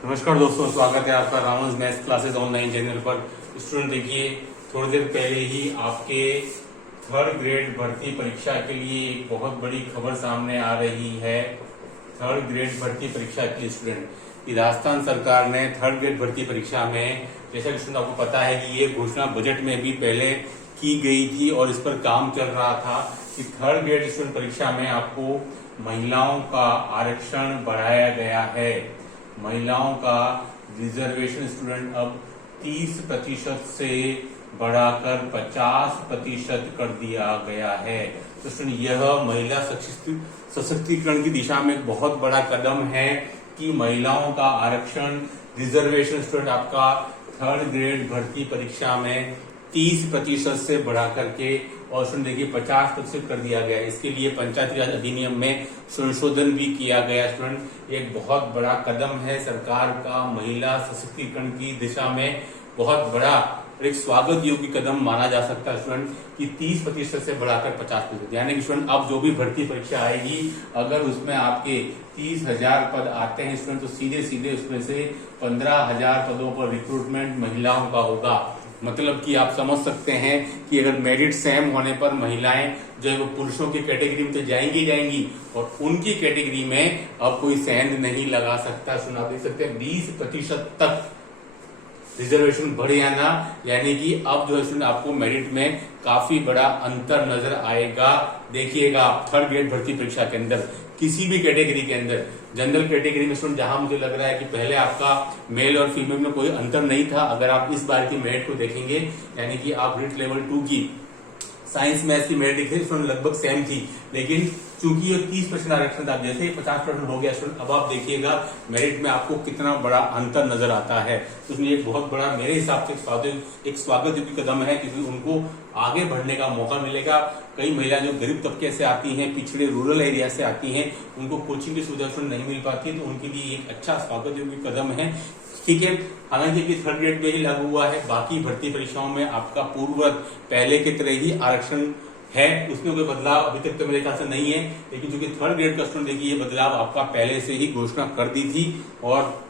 नमस्कार दोस्तों, स्वागत है आपका Ravan maths classes online channel पर। स्टूडेंट देखिए, थोड़ी देर पहले ही आपके थर्ड ग्रेड भर्ती परीक्षा के लिए एक बहुत बड़ी खबर सामने आ रही है। थर्ड ग्रेड भर्ती परीक्षा के लिए स्टूडेंट की राजस्थान सरकार ने थर्ड ग्रेड भर्ती परीक्षा में, जैसा कि स्टूडेंट आपको पता है कि ये घोषणा बजट में भी पहले की गई थी और इस पर काम चल रहा था कि थर्ड ग्रेड स्टूडेंट परीक्षा में आपको महिलाओं का आरक्षण बढ़ाया गया है। महिलाओं का रिजर्वेशन स्टूडेंट अब 30% से बढ़ाकर 50% कर दिया गया है। तो स्टूडेंट यह महिला सशक्तिकरण की दिशा में एक बहुत बड़ा कदम है कि महिलाओं का आरक्षण रिजर्वेशन स्टूडेंट आपका थर्ड ग्रेड भर्ती परीक्षा में 30% से बढ़ा करके और स्टूडेंट देखिए 50% कर दिया गया। इसके लिए पंचायती राज अधिनियम में संशोधन भी किया गया। स्टूडेंट एक बहुत बड़ा कदम है सरकार का महिला सशक्तिकरण की दिशा में, बहुत बड़ा एक स्वागत योग्य कदम माना जा सकता है स्टूडेंट कि 30% से बढ़ाकर 50%। यानी कि स्टूडेंट अब जो भी भर्ती परीक्षा आएगी, अगर उसमें आपके 30,000 पद आते हैं स्टूडेंट, तो सीधे सीधे उसमें से 15,000 पदों पर रिक्रूटमेंट महिलाओं का होगा। मतलब कि आप समझ सकते हैं कि अगर मेरिट सेम होने पर महिलाएं जो है वो पुरुषों की कैटेगरी में तो जाएंगी और उनकी कैटेगरी में अब कोई सेंध नहीं लगा सकता। सुना देख सकते हैं 20% तक रिजर्वेशन बढ़ जाना, यानी कि अब जो है आपको मेरिट में काफी बड़ा अंतर नजर आएगा। देखिएगा आप थर्ड ग्रेड भर्ती परीक्षा के अंदर किसी भी कैटेगरी के अंदर, जनरल कैटेगरी में स्टूडेंट जहां मुझे लग रहा है कि पहले आपका मेल और फीमेल में कोई अंतर नहीं था, अगर आप इस बार की मेरिट को देखेंगे यानी कि आप रिट लेवल 2 की साइंस मैथ्स की मेरिट देखें स्टूडेंट लगभग सेम थी, लेकिन चूंकि ये 30% आरक्षण था, जैसे ही 50% हो गया स्टूडेंट, अब आप देखिएगा मेरिट में आपको कितना बड़ा अंतर नजर आता है। तो उसमें एक बहुत बड़ा मेरे हिसाब से एक स्वागत योग्य कदम है, क्योंकि उनको आगे बढ़ने का मौका मिलेगा। कई महिला जो गरीब तबके से आती हैं, पिछड़े रूरल एरिया से आती हैं, उनको कोचिंग की सुविधा नहीं मिल पाती, तो उनके लिए एक अच्छा स्वागत योग्य कदम है। ठीक है, हालांकि कि थर्ड ग्रेड में ही लागू हुआ है, बाकी भर्ती परीक्षाओं में आपका पूर्ववत पहले की तरह ही आरक्षण है, उसमें कोई बदलाव अभी तक तो मेरे ख्याल से नहीं है। लेकिन चूंकि थर्ड ग्रेड का स्टूडेंट देखिए ये बदलाव आपका पहले से ही घोषणा कर दी थी और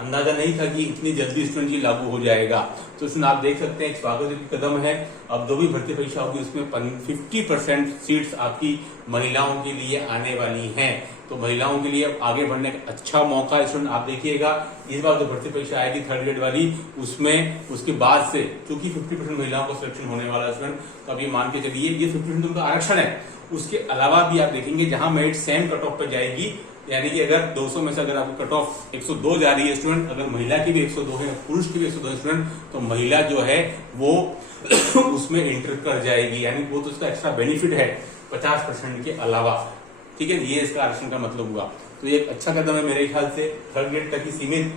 अंदाजा नहीं था कि इतनी जल्दी स्टूडेंट जी लागू हो जाएगा। तो इसमें आप देख सकते हैं एक स्वागत योग्य कदम है। अब जो भी भर्ती परीक्षा होगी उसमें 50% सीट्स आपकी महिलाओं के लिए आने वाली हैं, तो महिलाओं के लिए आगे बढ़ने का अच्छा मौका है स्टूडेंट। आप देखिएगा इस बार जो भर्ती परीक्षा आएगी थर्ड ग्रेड वाली, उसमें उसके बाद से चूंकि 50% महिलाओं का सिलेक्शन होने वाला है स्टूडेंट, तो अभी मान के चलिए ये 50% उनका आरक्षण है। उसके अलावा भी आप देखेंगे जहां मेरिट सेम कट ऑफ पर जाएगी, यानी कि अगर 200 में से अगर आपको कट ऑफ 102 जा रही है स्टूडेंट, अगर महिला की भी 102 है, पुरुष की भी 102 है स्टूडेंट, तो महिला जो है वो उसमें इंटर कर जाएगी, यानी वो तो उसका एक्स्ट्रा बेनिफिट है 50% के अलावा। ठीक है, ये इसका आरक्षण का मतलब हुआ। तो ये एक अच्छा कदम है मेरे ख्याल से, थर्ड ग्रेड तक ही सीमित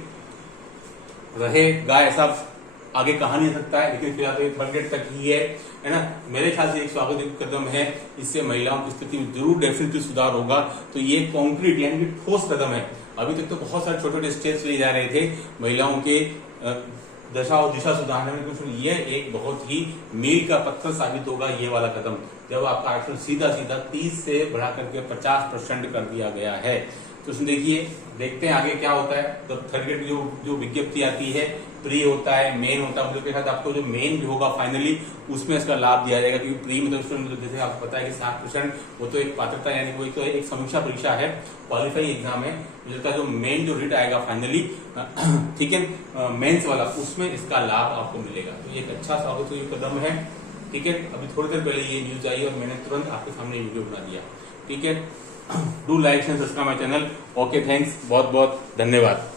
रहेगा ऐसा आगे कहा नहीं सकता है, लेकिन फिलहाल तो थर्ड ग्रेड तक ही है ना। मेरे ख्याल से एक स्वागत योग्य कदम है, इससे महिलाओं की स्थिति में जरूर डेफिनेटली सुधार होगा। तो ये कॉन्क्रीट यानी कि ठोस कदम है। अभी तक तो बहुत सारे छोटे छोटे स्टेप्स लिए जा रहे थे महिलाओं के दशा और दिशा सुधारने में, कुछ ये एक बहुत ही मील का पत्थर साबित होगा ये वाला कदम, जब आपका आरक्षण सीधा 30 से बढ़ा करके 50% कर दिया गया है। तो उसमें देखिए, देखते हैं आगे क्या होता है। तो थर्ड ग्रेड जो विज्ञप्ति आती है, प्री होता है, मेन होता है, मुझे साथ आपको जो मेन भी होगा फाइनली उसमें इसका लाभ दिया जाएगा, क्योंकि प्री मतलब जैसे आपको पता है कि 60% वो तो एक पात्रता यानी वो तो एक समीक्षा परीक्षा है, क्वालिफाइंग एग्जाम है। मुझे जो मेन जो रिट आएगा फाइनली, ठीक है, मेंस वाला, उसमें इसका लाभ आपको मिलेगा। तो ये एक अच्छा स्वागत कदम है। ठीक है, अभी थोड़ी देर पहले ये न्यूज आई और मैंने तुरंत आपके सामने वीडियो बना दिया। ठीक है, do like and subscribe my channel. Okay, thanks, बहुत बहुत धन्यवाद।